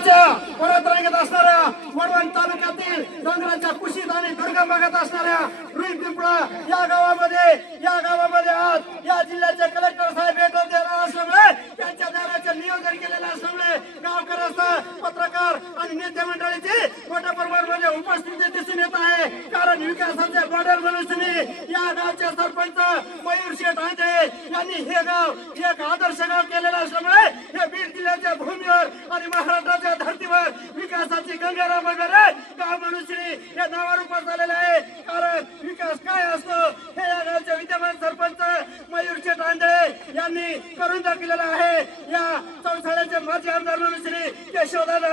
गावच्या परत रांगेत असणाऱ्या वडवण तालुक्यातील डोंगराच्या कुशीत आणि दुर्गम भागात असणाऱ्या रुई पिंपळा या गावामध्ये या गावामध्ये आज या जिल्ह्याच्या कलेक्टर साहेब भेट देणार असल्यामुळे त्यांच्या दौऱ्याचे नियोजन केलेलं असल्यामुळे गावकऱ्यासह पत्रकार आणि नेते मंडळीची मोठ्या प्रमाणामध्ये म्हणजे उपस्थिती दिसून येत आहे. कारण विकासाचे मॉडेल म्हणून या गावचे सरपंच मयूर शेठ आहे यांनी हे गाव एक आदर्श गाव केलेलं असल्यामुळे हे बीड जिल्ह्याच्या भूमीवर आणि महाराष्ट्राच्या धर्तीवर विकासाची गंगाराम वगैरे गाव मनुष्य हे या नावारूपात झालेलं आहे. कारण विकास काय असतो हे या गावचे विद्यमान सरपंच मयूर शेठ यांनी करून दाखवलेला आहे. या चौसाळ्याचे माजी आमदार म्हणून श्री केशवदादा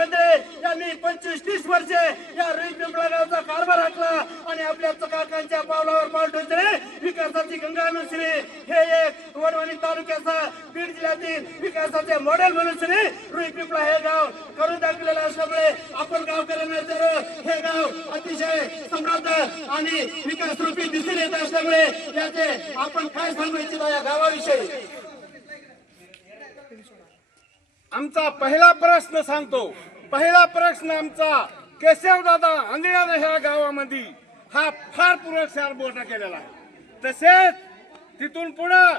यांनी पंचवीस तीस वर्षे या रुई पिंपळा गावचा कारभार हाकला आणि आपल्या काकांच्या पावलावर पाऊल ठेवले विकासाची गंगा अनुश्री हे एक वडवणी तालुक्याचा बीड जिल्ह्यातील विकासाचे मॉडेल म्हणून श्री रुई पिंपळा हे गाव करून दाखवलेलं असल्यामुळे आपण गावकऱ्यांना जर हे गाव अतिशय समृद्ध आणि विकास रूपी दिसून येत असल्यामुळे याचे आपण काय सांगू इच्छितो या गावाविषयी? आमचा पहिला प्रश्न सांगतो. पहिला प्रश्न आमचा केशवदादा आंधळ्याने ह्या गावामध्ये हा फार पुरस्कार मोठा केलेला आहे. तसेच तिथून पुढं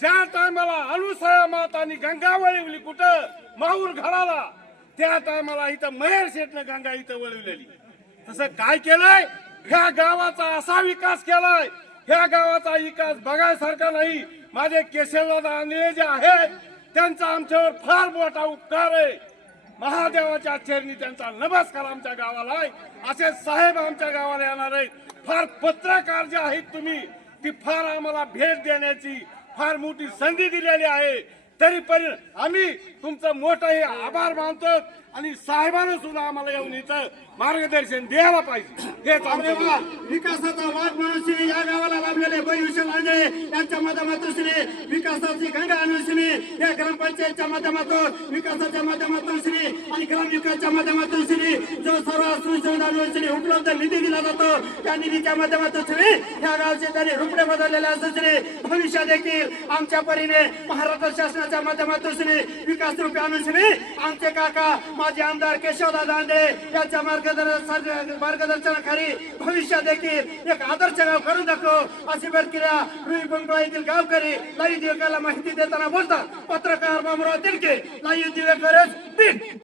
ज्या टायमाला अनुसया मात आणि गंगा वळवली कुठं माहूर घराला त्या टायमाला इथं महेर शेटनं गंगा इथं वळवलेली. तसं काय केलंय? ह्या गावाचा असा विकास केलाय. ह्या गावाचा विकास बघायसारखा नाही. माझे केशवदादा आंधळे जे आहेत त्यांचा आमच्यावर फार मोठा उपकार आहे. महादेवाच्या चरणी त्यांचा नमस्कार आमच्या गावाला आहे. असे साहेब आमच्या गावाला येणार आहेत. फार पत्रकार जे आहेत तुम्ही ती फार आम्हाला भेट देण्याची फार मोठी संधी दिलेली आहे. तरी पण आम्ही तुमचं मोठं हे आभार मानतो आणि साहेबांना सुद्धा आम्हाला येऊन इथं मार्गदर्शन द्यायला पाहिजे. हेच अरे विकासाचा वाद म्हणून श्री या गावाला लाभलेले भविष्य लांडे यांच्या माध्यमातून श्री विकासाची गंगा आणून श्री या ग्रामपंचायतच्या माध्यमातून विकासाच्या माध्यमातून ग्रामविकासच्या माध्यमातून श्री जो सर्व श्री उपलब्ध निधी दिला जातो त्या निधीच्या माध्यमातून श्री या गावचे त्यांनी रुपडे बदललेले असं श्री. भविष्य देखील आमच्या परीने महाराष्ट्र शासनाच्या माध्यमातून श्री विकास रूपी आणून श्री आमचे काका माजी आमदार केशवदा दांडे यांच्या मार्गदर्शन मार्गदर्शनाखाली भविष्य देखील एक आदर्श गाव करून दाखव अशी प्रक्रिया रुई बंगळा येथील गावकरी लाईव्ह दिवकाला माहिती देताना बोलतात. पत्रकार बाबुराव तिलके लाईव्ह दिवेकरच